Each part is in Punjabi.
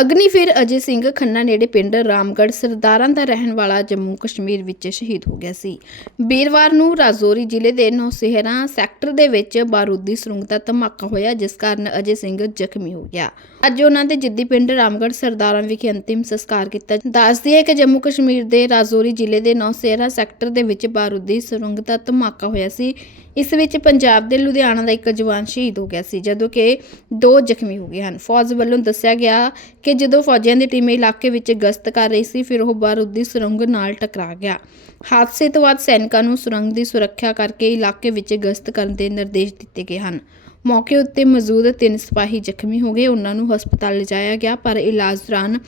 ਅਗਨੀਵੀਰ ਅਜੇ ਸਿੰਘ ਖੰਨਾ ਨੇੜੇ ਪਿੰਡ ਰਾਮਗੜ੍ਹ ਸਰਦਾਰਾਂ ਦਾ ਰਹਿਣ ਵਾਲਾ ਜੰਮੂ ਕਸ਼ਮੀਰ ਵਿੱਚ ਸ਼ਹੀਦ ਹੋ ਗਿਆ ਸੀ। ਵੀਰਵਾਰ ਨੂੰ ਰਾਜੌਰੀ ਜ਼ਿਲ੍ਹੇ ਦੇ ਨੌਸਹਿਰਾ ਸੈਕਟਰ ਦੇ ਵਿੱਚ ਬਾਰੂਦੀ ਸੁਰੰਗ ਦਾ ਧਮਾਕਾ ਹੋਇਆ, ਜਿਸ ਕਾਰਨ ਅਜੇ ਸਿੰਘ ਜ਼ਖਮੀ ਹੋ ਗਿਆ। ਅੱਜ ਉਹਨਾਂ ਦੇ ਜਿੱਦੀ ਪਿੰਡ ਰਾਮਗੜ੍ਹ ਸਰਦਾਰਾਂ ਵਿਖੇ ਅੰਤਿਮ ਸੰਸਕਾਰ ਕੀਤਾ ਦੱਸਦੀ ਹੈ ਕਿ ਜੰਮੂ ਕਸ਼ਮੀਰ ਦੇ ਰਾਜੌਰੀ ਜ਼ਿਲ੍ਹੇ ਦੇ ਨੌਸਹਿਰਾ ਸੈਕਟਰ ਦੇ ਵਿੱਚ ਬਾਰੂਦੀ ਸੁਰੰਗ ਦਾ ਧਮਾਕਾ ਹੋਇਆ ਸੀ ਇਸ ਵਿੱਚ ਪੰਜਾਬ ਦੇ ਲੁਧਿਆਣਾ ਦਾ ਇੱਕ ਜਵਾਨ ਸ਼ਹੀਦ ਹੋ ਗਿਆ ਸੀ, ਜਦੋਂ ਕਿ ਦੋ ਜ਼ਖਮੀ ਹੋ ਗਏ ਹਨ। ਫੌਜ ਵੱਲੋਂ ਦੱਸਿਆ ਗਿਆ ਕਿ ਜਦੋਂ ਫੌਜੀਆਂ ਦੀ ਟੀਮ ਇਲਾਕੇ ਵਿੱਚ ਗਸ਼ਤ ਕਰ ਰਹੀ ਸੀ, ਫਿਰ ਉਹ ਬਾਰੂਦੀ ਸੁਰੰਗ ਨਾਲ ਟਕਰਾ ਗਿਆ। ਹਾਦਸੇ ਤੋਂ ਬਾਅਦ ਸੈਨਿਕਾਂ ਨੂੰ ਸੁਰੰਗ ਦੀ ਸੁਰੱਖਿਆ ਕਰਕੇ ਇਲਾਕੇ ਵਿੱਚ ਗਸ਼ਤ ਕਰਨ ਦੇ ਨਿਰਦੇਸ਼ ਦਿੱਤੇ ਗਏ ਹਨ। ਮੌਕੇ ਉੱਤੇ ਮੌਜੂਦ ਤਿੰਨ ਸਿਪਾਹੀ ਜ਼ਖਮੀ ਹੋ ਗਏ। ਉਹਨਾਂ ਨੂੰ ਹਸਪਤਾਲ ਲਿਜਾਇਆ ਗਿਆ, ਪਰ ਇਲਾਜ ਦੌਰਾਨ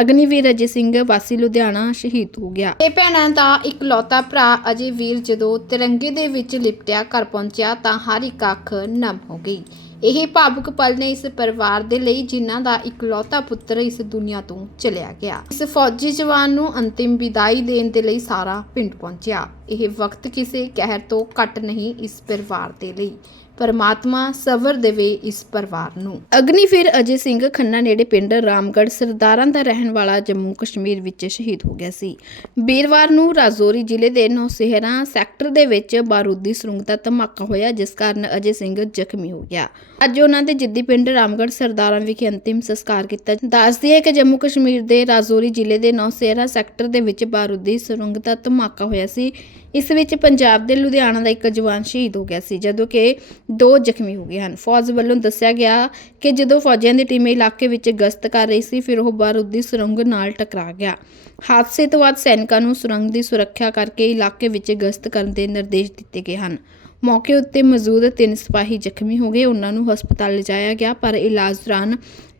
ਅਗਨੀਵੀਰ ਅਜੇ ਸਿੰਘ ਵਾਸੀ ਲੁਧਿਆਣਾ ਸ਼ਹੀਦ ਹੋ ਗਿਆ। ਇਹ ਭੈਣਾਂ ਦਾ ਇਕਲੌਤਾ ਭਰਾ ਅਜੇ ਵੀਰ ਜਦੋਂ ਤਿਰੰਗੇ ਦੇ ਵਿੱਚ ਲਿਪਟਿਆ ਘਰ ਪਹੁੰਚਿਆ ਤਾਂ ਹਰ ਇੱਕ ਅੱਖ ਨਮ ਹੋ ਗਈ। ਇਹ ਭਾਵੁਕ ਪਲ ਨੇ ਇਸ ਪਰਿਵਾਰ ਦੇ ਲਈ ਜਿਨ੍ਹਾਂ ਦਾ ਇਕਲੌਤਾ ਪੁੱਤਰ ਇਸ ਦੁਨੀਆ ਤੋਂ ਚਲਿਆ ਗਿਆ। ਇਸ ਫੌਜੀ ਜਵਾਨ ਨੂੰ ਅੰਤਿਮ ਵਿਦਾਈ ਦੇਣ ਦੇ ਲਈ ਸਾਰਾ ਪਿੰਡ ਪਹੁੰਚਿਆ। ਇਹ ਵਕਤ ਕਿਸੇ ਕਹਿਰ ਤੋਂ ਘੱਟ ਨਹੀਂ ਇਸ ਪਰਿਵਾਰ ਦੇ ਲਈ। ਪਰਮਾਤਮਾ ਸਬਰ ਦੇਵੇ ਇਸ ਪਰਿਵਾਰ ਨੂੰ। ਅਗਨੀਵੀਰ ਅਜੇ ਸਿੰਘ ਖੰਨਾ ਨੇੜੇ ਪਿੰਡ ਰਾਮਗੜ੍ਹ ਸਰਦਾਰਾਂ ਦਾ ਰਹਿਣ ਵਾਲਾ ਜੰਮੂ ਕਸ਼ਮੀਰ ਵਿੱਚ ਸ਼ਹੀਦ ਹੋ ਗਿਆ ਸੀ। ਵੀਰਵਾਰ ਨੂੰ ਰਾਜੌਰੀ ਜ਼ਿਲ੍ਹੇ ਦੇ ਨੌਸਹਿਰਾ ਸੈਕਟਰ ਦੇ ਵਿੱਚ ਬਾਰੂਦੀ ਸੁਰੰਗ ਦਾ ਧਮਾਕਾ ਹੋਇਆ, ਜਿਸ ਕਾਰਨ ਅਜੇ ਸਿੰਘ ਜ਼ਖਮੀ ਹੋ ਗਿਆ। ਅੱਜ ਉਹਨਾਂ ਦੇ ਜਿੱਦੀ ਪਿੰਡ ਰਾਮਗੜ੍ਹ ਸਰਦਾਰਾਂ ਵਿਖੇ ਅੰਤਿਮ ਸੰਸਕਾਰ ਕੀਤਾ ਦੱਸਦੀ ਹੈ ਕਿ ਜੰਮੂ ਕਸ਼ਮੀਰ ਦੇ ਰਾਜੌਰੀ ਜ਼ਿਲ੍ਹੇ ਦੇ ਨੌਸਹਿਰਾ ਸੈਕਟਰ ਦੇ ਵਿੱਚ ਬਾਰੂਦੀ ਸੁਰੰਗ ਦਾ ਧਮਾਕਾ ਹੋਇਆ ਸੀ। ਇਸ ਵਿੱਚ ਪੰਜਾਬ ਦੇ ਲੁਧਿਆਣਾ ਦਾ ਇੱਕ ਜਵਾਨ ਸ਼ਹੀਦ ਹੋ ਗਿਆ ਸੀ, ਜਦੋਂ ਕਿ ਦੋ ਜ਼ਖਮੀ ਹੋ ਗਏ ਹਨ। ਫੌਜ ਵੱਲੋਂ ਦੱਸਿਆ ਗਿਆ ਕਿ ਜਦੋਂ ਫੌਜੀਆਂ ਦੀ ਟੀਮ ਇਲਾਕੇ ਵਿੱਚ ਗਸ਼ਤ ਕਰ ਰਹੀ ਸੀ, ਫਿਰ ਉਹ ਬਾਰੂਦੀ ਸੁਰੰਗ ਨਾਲ ਟਕਰਾ ਗਿਆ। ਹਾਦਸੇ ਤੋਂ ਬਾਅਦ ਸੈਨਿਕਾਂ ਨੂੰ ਸੁਰੰਗ ਦੀ ਸੁਰੱਖਿਆ ਕਰਕੇ ਇਲਾਕੇ ਵਿੱਚ ਗਸ਼ਤ ਕਰਨ ਦੇ ਨਿਰਦੇਸ਼ ਦਿੱਤੇ ਗਏ ਹਨ। ਮੌਕੇ ਉੱਤੇ ਮੌਜੂਦ ਤਿੰਨ ਸਿਪਾਹੀ ਜ਼ਖਮੀ ਹੋ ਗਏ। ਉਹਨਾਂ ਨੂੰ ਹਸਪਤਾਲ ਲਿਜਾਇਆ ਗਿਆ, ਪਰ ਇਲਾਜ ਦੌਰਾਨ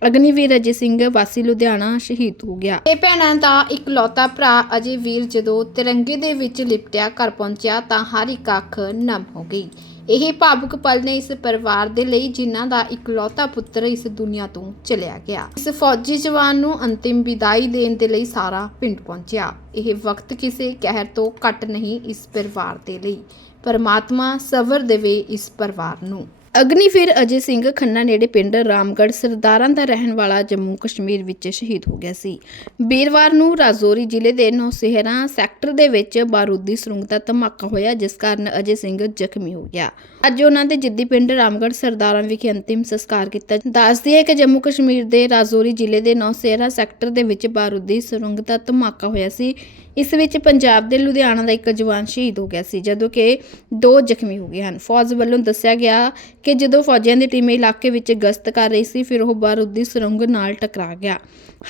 ਅਗਨੀਵੀਰ ਅਜੇ ਸਿੰਘ ਵਾਸੀ ਲੁਧਿਆਣਾ ਸ਼ਹੀਦ ਹੋ ਗਿਆ। ਇਹ ਭੈਣਾਂ ਦਾ ਇਕਲੌਤਾ ਭਰਾ ਅਜੇ ਵੀਰ ਜਦੋਂ ਤਿਰੰਗੇ ਦੇ ਵਿੱਚ ਲਿਪਟਿਆ ਘਰ ਪਹੁੰਚਿਆ, ਤਾਂ ਹਰ ਇੱਕ ਅੱਖ ਨਮ ਹੋ ਗਈ। ਇਹ ਭਾਵੁਕ ਪਲ ਨੇ ਇਸ ਪਰਿਵਾਰ ਦੇ ਲਈ ਜਿਨ੍ਹਾਂ ਦਾ ਇਕਲੌਤਾ ਪੁੱਤਰ ਇਸ ਦੁਨੀਆ ਤੋਂ ਚਲਿਆ ਗਿਆ। ਇਸ ਫੌਜੀ ਜਵਾਨ ਨੂੰ ਅੰਤਿਮ ਵਿਦਾਈ ਦੇਣ ਦੇ ਲਈ ਸਾਰਾ ਪਿੰਡ ਪਹੁੰਚਿਆ। ਇਹ ਵਕਤ ਕਿਸੇ ਕਹਿਰ ਤੋਂ ਘੱਟ ਨਹੀਂ ਇਸ ਪਰਿਵਾਰ ਦੇ ਲਈ। ਪਰਮਾਤਮਾ ਸਬਰ ਦੇਵੇ ਇਸ ਪਰਿਵਾਰ ਨੂੰ। ਅਗਨੀਵੀਰ ਅਜੇ ਸਿੰਘ ਖੰਨਾ ਨੇੜੇ ਪਿੰਡ ਰਾਮਗੜ੍ਹ ਸਰਦਾਰਾਂ ਦਾ ਰਹਿਣ ਵਾਲਾ ਜੰਮੂ ਕਸ਼ਮੀਰ ਵਿੱਚ ਸ਼ਹੀਦ ਹੋ ਗਿਆ ਸੀ। ਵੀਰਵਾਰ ਨੂੰ ਰਾਜੌਰੀ ਜ਼ਿਲ੍ਹੇ ਦੇ ਨੌਸਹਿਰਾ ਸੈਕਟਰ ਦੇ ਵਿੱਚ ਬਾਰੂਦੀ ਸੁਰੰਗ ਦਾ ਧਮਾਕਾ ਹੋਇਆ, ਜਿਸ ਕਾਰਨ ਅਜੇ ਸਿੰਘ ਜ਼ਖਮੀ ਹੋ ਗਿਆ। ਅੱਜ ਉਹਨਾਂ ਦੇ ਜਿੱਦੀ ਪਿੰਡ ਰਾਮਗੜ੍ਹ ਸਰਦਾਰਾਂ ਵਿਖੇ ਅੰਤਿਮ ਸੰਸਕਾਰ ਕੀਤਾ ਦੱਸਦੀ ਹੈ ਕਿ ਜੰਮੂ ਕਸ਼ਮੀਰ ਦੇ ਰਾਜੌਰੀ ਜ਼ਿਲ੍ਹੇ ਦੇ ਨੌਸਹਿਰਾ ਸੈਕਟਰ ਦੇ ਵਿੱਚ ਬਾਰੂਦੀ ਸੁਰੰਗ ਦਾ ਧਮਾਕਾ ਹੋਇਆ ਸੀ ਇਸ ਵਿੱਚ ਪੰਜਾਬ ਦੇ ਲੁਧਿਆਣਾ ਦਾ ਇੱਕ ਜਵਾਨ ਸ਼ਹੀਦ ਹੋ ਗਿਆ ਸੀ, ਜਦੋਂ ਕਿ ਦੋ ਜ਼ਖਮੀ ਹੋ ਗਏ ਹਨ। ਫੌਜ ਵੱਲੋਂ ਦੱਸਿਆ ਗਿਆ ਕਿ ਜਦੋਂ ਫੌਜੀਆਂ ਦੀ ਟੀਮ ਇਲਾਕੇ ਵਿੱਚ ਗਸ਼ਤ ਕਰ ਰਹੀ ਸੀ, ਫਿਰ ਉਹ ਬਾਰੂਦੀ ਸੁਰੰਗ ਨਾਲ ਟਕਰਾ ਗਿਆ।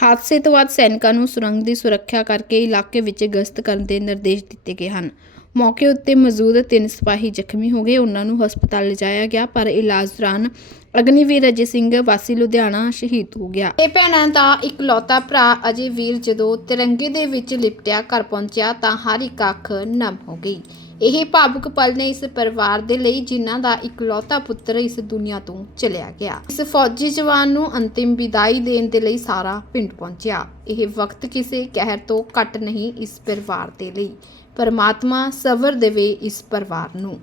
ਹਾਦਸੇ ਤੋਂ ਬਾਅਦ ਸੈਨਿਕਾਂ ਨੂੰ ਸੁਰੰਗ ਦੀ ਸੁਰੱਖਿਆ ਕਰਕੇ ਇਲਾਕੇ ਵਿੱਚ ਗਸ਼ਤ ਕਰਨ ਦੇ ਨਿਰਦੇਸ਼ ਦਿੱਤੇ ਗਏ ਹਨ। ਮੌਕੇ ਉੱਤੇ ਮੌਜੂਦ ਤਿੰਨ ਸਿਪਾਹੀ ਜ਼ਖਮੀ ਹੋ ਗਏ। ਉਹਨਾਂ ਨੂੰ ਹਸਪਤਾਲ ਲਿਜਾਇਆ ਗਿਆ, ਪਰ ਇਲਾਜ ਦੌਰਾਨ ਅਗਨੀਵੀਰ ਅਜੇ ਸਿੰਘ ਵਾਸੀ ਲੁਧਿਆਣਾ ਸ਼ਹੀਦ ਹੋ ਗਿਆ। ਇਹ ਭੈਣਾਂ ਦਾ ਇਕਲੌਤਾ ਭਰਾ ਅਜੇ ਵੀਰ ਜਦੋਂ ਤਿਰੰਗੇ ਦੇ ਵਿੱਚ ਲਿਪਟਿਆ ਘਰ ਪਹੁੰਚਿਆ ਤਾਂ ਹਰ ਇੱਕ ਅੱਖ ਨਮ ਹੋ ਗਈ। ਇਹ ਭਾਵੁਕ ਪਲ ਨੇ ਇਸ ਪਰਿਵਾਰ ਦੇ ਲਈ ਜਿਨ੍ਹਾਂ ਦਾ ਇਕਲੌਤਾ ਪੁੱਤਰ ਇਸ ਦੁਨੀਆ ਤੋਂ ਚਲਿਆ ਗਿਆ। ਇਸ ਫੌਜੀ ਜਵਾਨ ਨੂੰ ਅੰਤਿਮ ਵਿਦਾਈ ਦੇਣ ਦੇ ਲਈ ਸਾਰਾ ਪਿੰਡ ਪਹੁੰਚਿਆ। ਇਹ ਵਕਤ ਕਿਸੇ ਕਹਿਰ ਤੋਂ ਘੱਟ ਨਹੀਂ ਇਸ ਪਰਿਵਾਰ ਦੇ ਲਈ। ਪਰਮਾਤਮਾ ਸਬਰ ਦੇਵੇ ਇਸ ਪਰਿਵਾਰ ਨੂੰ।